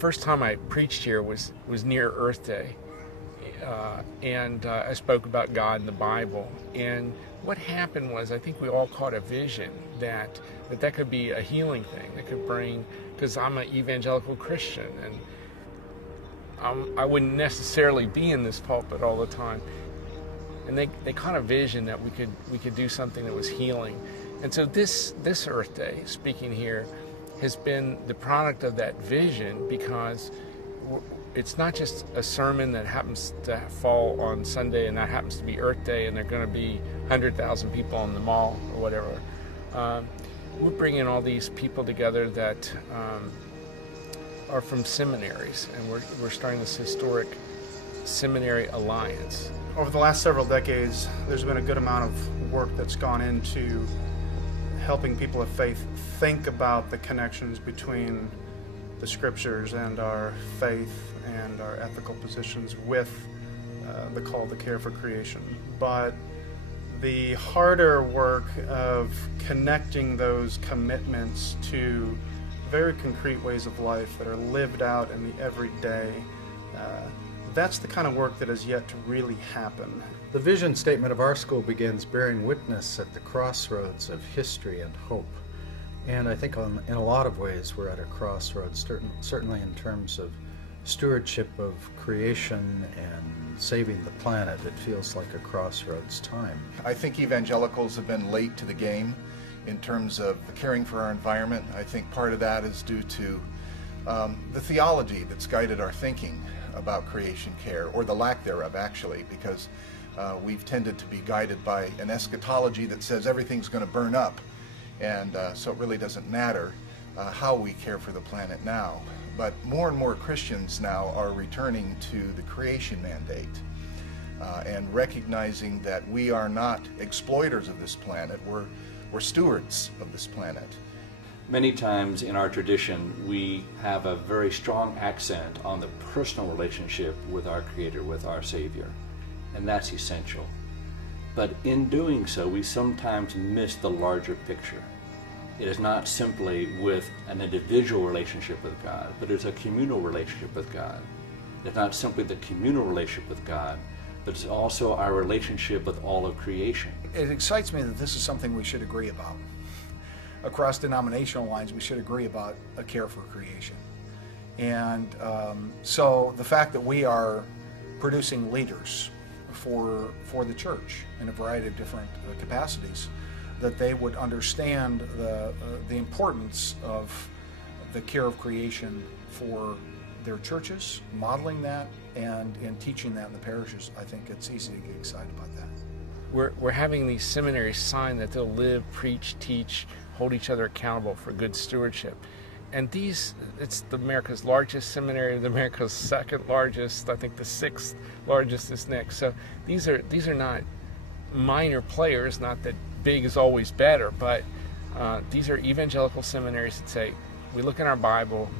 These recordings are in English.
first time I preached here was near Earth Day, and I spoke about God and the Bible. And what happened was, I think we all caught a vision that could be a healing thing, that could bring, because I'm an evangelical Christian, and I wouldn't necessarily be in this pulpit all the time. And they caught a vision that we could do something that was healing. And so this Earth Day, speaking here, has been the product of that vision, because it's not just a sermon that happens to fall on Sunday and that happens to be Earth Day and there are going to be 100,000 people in the mall or whatever. We're bringing all these people together that are from seminaries, and we're starting this historic Seminary Alliance. Over the last several decades, there's been a good amount of work that's gone into helping people of faith think about the connections between the scriptures and our faith and our ethical positions with the call to care for creation. But the harder work of connecting those commitments to very concrete ways of life that are lived out in the everyday, that's the kind of work that has yet to really happen. The vision statement of our school begins bearing witness at the crossroads of history and hope. And I think in a lot of ways we're at a crossroads, certainly in terms of stewardship of creation and saving the planet. It feels like a crossroads time. I think evangelicals have been late to the game in terms of caring for our environment. I think part of that is due to the theology that's guided our thinking about creation care, or the lack thereof actually, because we've tended to be guided by an eschatology that says everything's going to burn up, and so it really doesn't matter how we care for the planet now. But more and more Christians now are returning to the creation mandate and recognizing that we are not exploiters of this planet, we're stewards of this planet. Many times in our tradition, we have a very strong accent on the personal relationship with our Creator, with our Savior, and that's essential. But in doing so, we sometimes miss the larger picture. It is not simply with an individual relationship with God, but it's a communal relationship with God. It's not simply the communal relationship with God, but it's also our relationship with all of creation. It excites me that this is something we should agree about. Across denominational lines, we should agree about a care for creation. And so the fact that we are producing leaders for the church in a variety of different capacities, that they would understand the importance of the care of creation for their churches, modeling that and teaching that in the parishes. I think it's easy to get excited about that. We're having these seminaries sign that they'll live, preach, teach, hold each other accountable for good stewardship. And it's America's largest seminary, America's second largest, I think the sixth largest is next. So these are not minor players, not that big is always better, but these are evangelical seminaries that say, we look in our Bible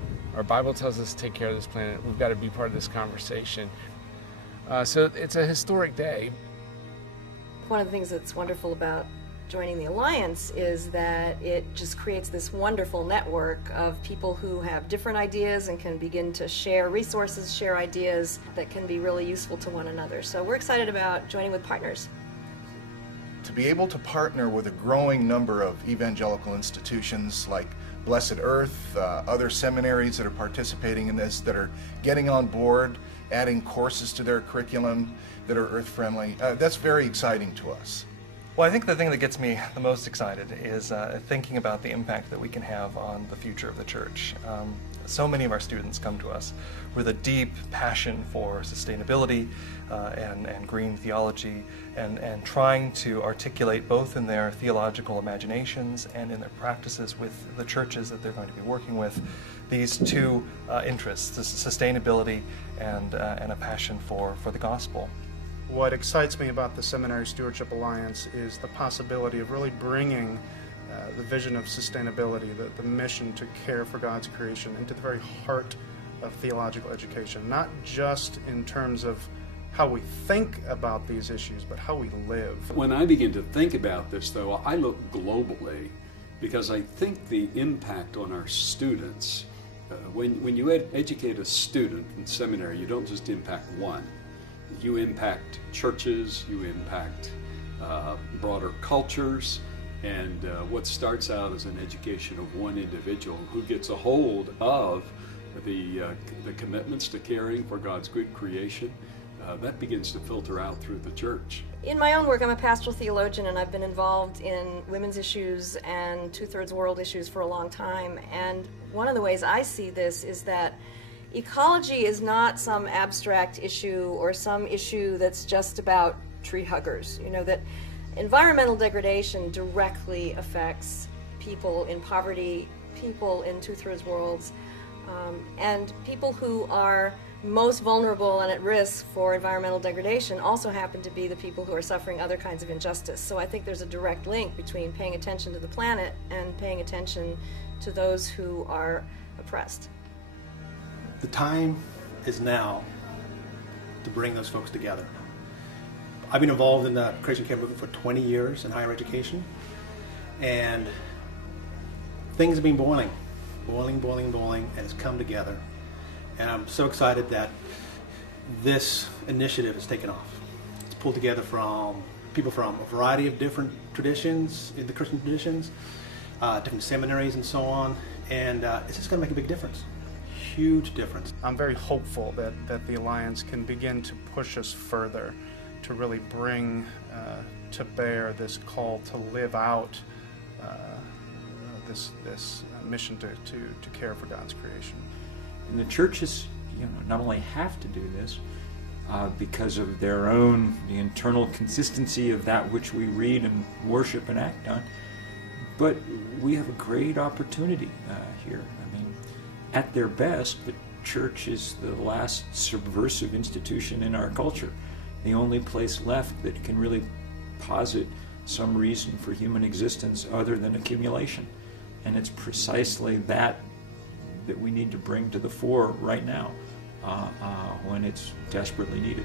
tells us to take care of this planet, we've got to be part of this conversation. So it's a historic day. One of the things that's wonderful about joining the Alliance is that it just creates this wonderful network of people who have different ideas and can begin to share resources, share ideas that can be really useful to one another. So we're excited about joining with partners. To be able to partner with a growing number of evangelical institutions like Blessed Earth, other seminaries that are participating in this, that are getting on board, adding courses to their curriculum that are earth-friendly, that's very exciting to us. Well, I think the thing that gets me the most excited is thinking about the impact that we can have on the future of the church. So many of our students come to us with a deep passion for sustainability and green theology, and trying to articulate both in their theological imaginations and in their practices with the churches that they're going to be working with these two interests, sustainability and a passion for the gospel. What excites me about the Seminary Stewardship Alliance is the possibility of really bringing the vision of sustainability, the mission to care for God's creation, into the very heart of theological education, not just in terms of how we think about these issues, but how we live. When I begin to think about this, though, I look globally, because I think the impact on our students when you educate a student in seminary, you don't just impact one. You impact churches, you impact broader cultures, and what starts out as an education of one individual who gets a hold of the commitments to caring for God's good creation, that begins to filter out through the church. In my own work, I'm a pastoral theologian, and I've been involved in women's issues and two-thirds world issues for a long time. And one of the ways I see this is that ecology is not some abstract issue or some issue that's just about tree huggers. You know, that environmental degradation directly affects people in poverty, people in two-thirds worlds, and people who are most vulnerable and at risk for environmental degradation also happen to be the people who are suffering other kinds of injustice. So I think there's a direct link between paying attention to the planet and paying attention to those who are oppressed. The time is now to bring those folks together. I've been involved in the Creation Care movement for 20 years in higher education, and things have been boiling, and it's come together. And I'm so excited that this initiative has taken off. It's pulled together from people from a variety of different traditions, in the Christian traditions, different seminaries and so on, and it's just going to make a big difference. Huge difference. I'm very hopeful that the Alliance can begin to push us further to really bring to bear this call to live out this mission to care for God's creation. And the churches, not only have to do this because of their own the internal consistency of that which we read and worship and act on, but we have a great opportunity here. I mean, at their best, the church is the last subversive institution in our culture, the only place left that can really posit some reason for human existence other than accumulation. And it's precisely that we need to bring to the fore right now when it's desperately needed.